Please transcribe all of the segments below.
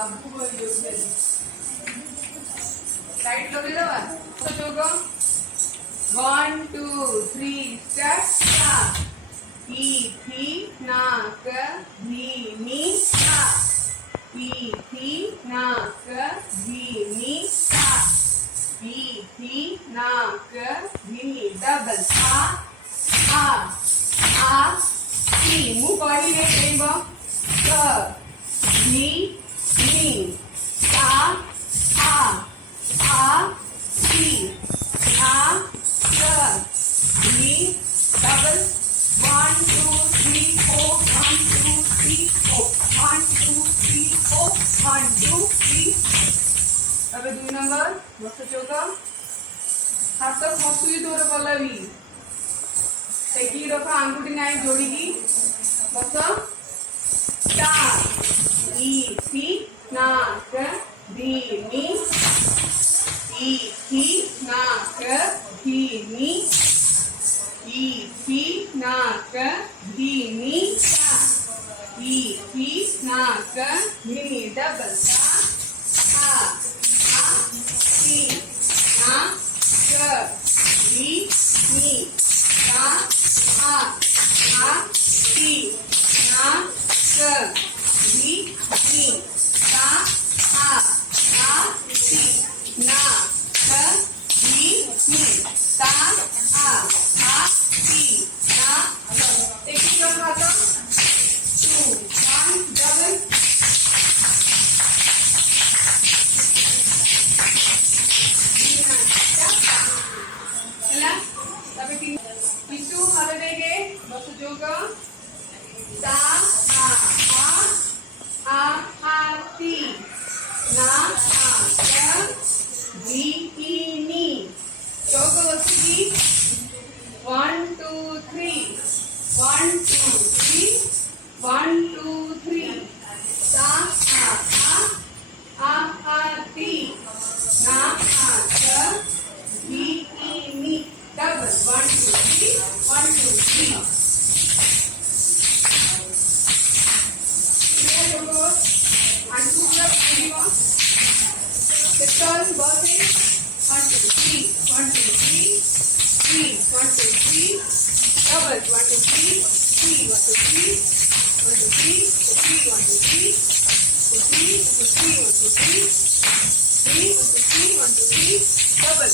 आगू बोल दो साइड लगे दवा तो जोगो 1 2 3 स्टार्ट ई थी नाक धी नी सा ई थी नाक धी नी सा ई थी नाक धी डबल आ सी मुंह पढ़ी रे केबो क धी नी सा आ सी आ क धी डबल 1 2 3 4 1 2 3 4 1 2 3 4 1 2 3 अबे 2 नंबर बस चौका हाथ खसुई तोर पल्लवी टेकी रखो आंगुठी नाई जोड़ी की बस स्टार ई थी नाक धी नी ई थी नाक धी नी ई थी नाक धी नी सा ई थी नाक धी नी डबल आ सी ना क धी नी सा आ सी ना क धी नी सा आ सी ना क धी नी सा आ सी ना क एक ही कर रहा था 2 1 डबल तबे पिंटू हाथ देंगे बस जोगा सा आ ती ना क धी नी जोगा वसुकी 1 2 3 1 2 3 1 2 3 सा आ ती ना क धी नी डबल 1 2 3 1 2 3 ये लोगो अंटू प्लस थ्रीवा पेट्रोल बॉसे 1 2 3 1 2 3 3 1 2 3 डबल 1 2 3 3 1 2 3 1 2 3 3 1 2 3 3 1 2 3 3 1 2 3 1 2 3 डबल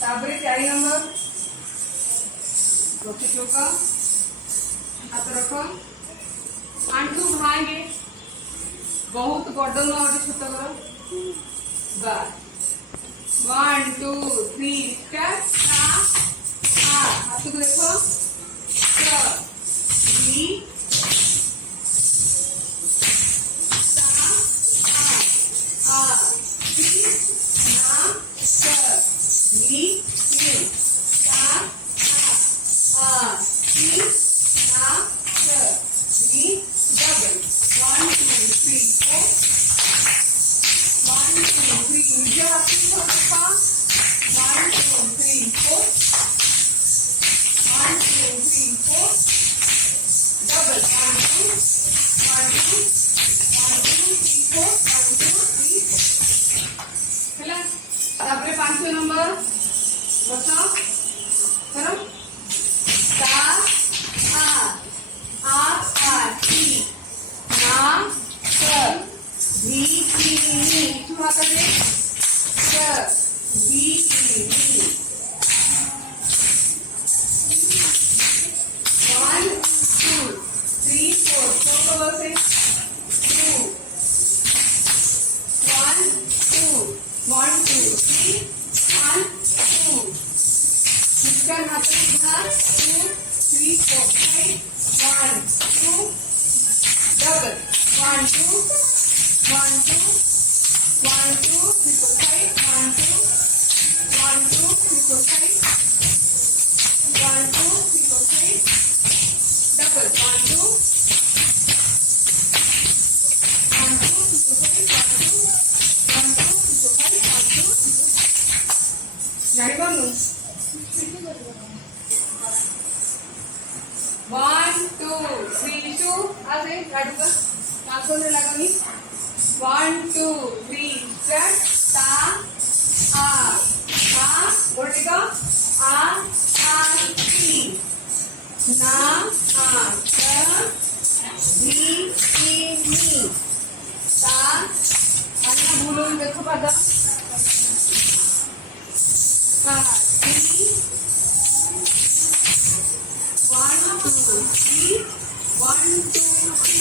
ताबरे 4 नंबर रोटी चौका हाथ रखो आंटू भांगे बहुत बड़ न छोट कर 1 2 3 स्टार्ट हाथ को देखो धी तापरे 5 नंबर बस करो सा आ ती ना क धी नी छुआ कर दे क धी नी 1 2 3 4 चौको बसे 2 1 2 1 2 3 1 2 इसका हाथ उठा 2 3 4 5 1 2 डबल 1 2 1 2 1 2 3 4 5 1 2 1 2 ଜାଣିପାରୁନୁ? 1 2 3 2 ଆସେ ଗାଡୁକା ମାସରେ ଲାଗନି 1 2 3 start ତା ଗୋଟେ କ ତି ନା ନି ତା अन्ना भूलो देखो पादा one two three one two three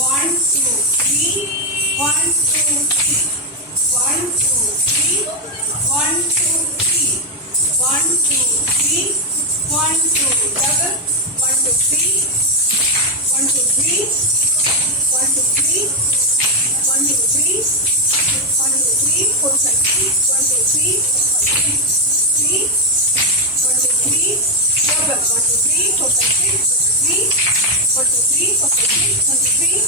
one two three one two three one two three one two three one two three one two double one two three one two three one two three 1 2 3 1 2 3 4 5 6 1 2 3 3 1 2 3 double 1 2 3 4 5 6 1 2 3 1 2 3 4 5 6 1 2 3 1 2 3 4 5 6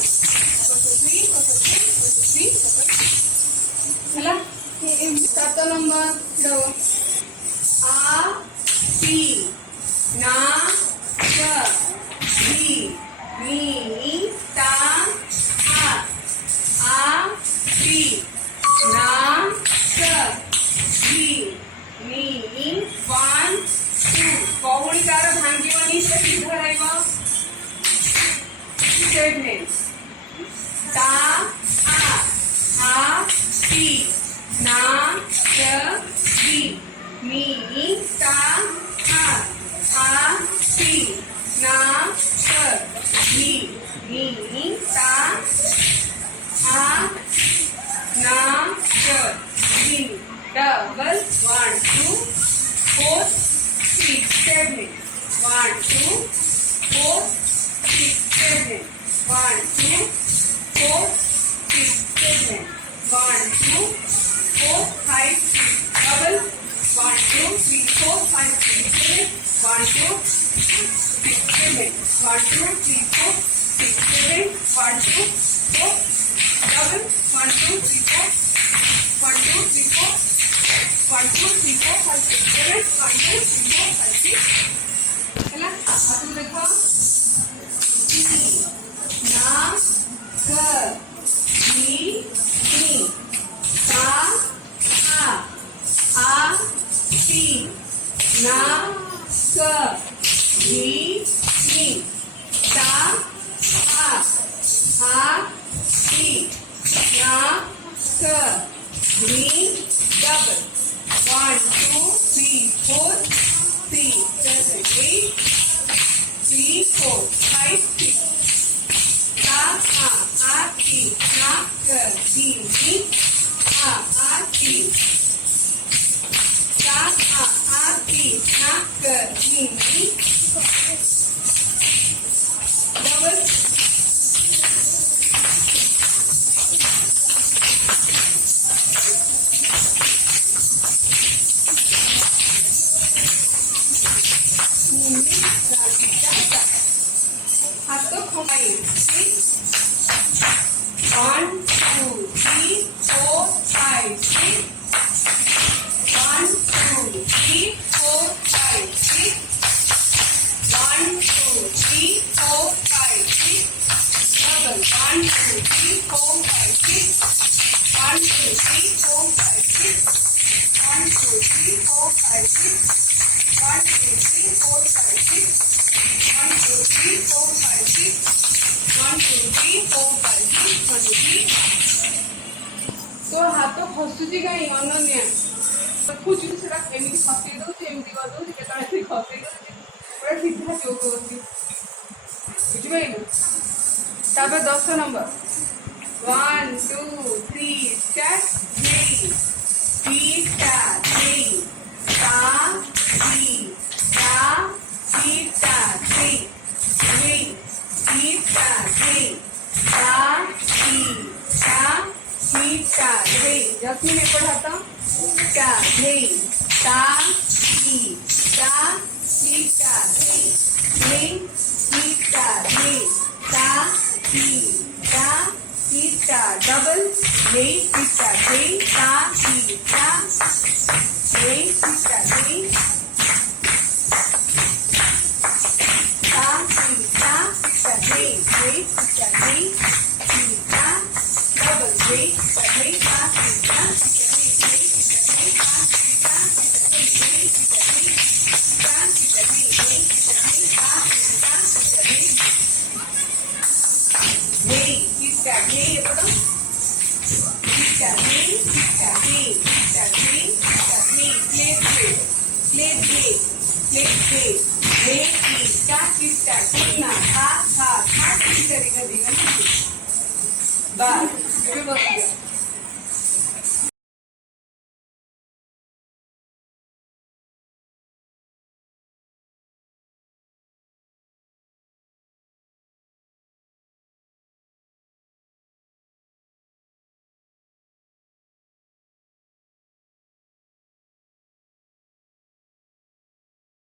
1 2 3 4 5 ହେଲା सात number जाओ आ ती ना क दी नी ता ती ना क दी नी 1 2 कौड़ी तार भांगिवनी से सीधा रहइबो स्टेटमेंट ता आ ती ना क दी नी ता ती ना क दी नी ता ना दी डबल 1 2 4 6 7 1 2 4 6 7 1 2 4 6 7 1 2 4 5 6 double 1 2 3 4 5 6 7 1 2 6 7 1 2 3 4 6 7 1 2 4 double 1 2 3 4 1 2 3 4 1 2 3 4 5 6 7 1 2 3 4 5 6 ହେଲା ଆକୁ ଦେଖ ନା କ ଦି ନି ତା आ ती ना क दी नी ता आ ती ना क दी डबल 1 2 3 4 3 7 8 3 4 5 6 ता आ ती ना क दी नी आ ती ती ना क दी नी डबल हाथ खोमाई 1 2 3 4 5 6 1 2 3 4 5 6 1 2 3 4 5 6 double 1 2 3 4 5 6 1 2 3 4 5 6 1 2 3 4 5 6 1 2 3 4 5 6 1 2 3 4 5 6 1 2 3 4 5 6 1 2 3 तो हाथ खसुची कहीं अनन्या देखुଛୁ ସେଟା କେମିତି ଖସେଇ ଦଉଛି ଏମିତି କରିଦଉଛି କେତେବେଳେ ସେ ଖସେଇ ଦଉଛି ପୁରା ସିଧା ଚୌକ ବସି ବୁଝିପାରିଲୁ ତାପରେ 10 number 1 2 3 start three theta three ता ती ता theta three three theta three ता ती ता टीटा थ्री जख्मी में पढ़ाता टीटा थ्री ता ती ता theta three three theta three ता ती ता theta double three theta three ता ती ता थ्री Bye.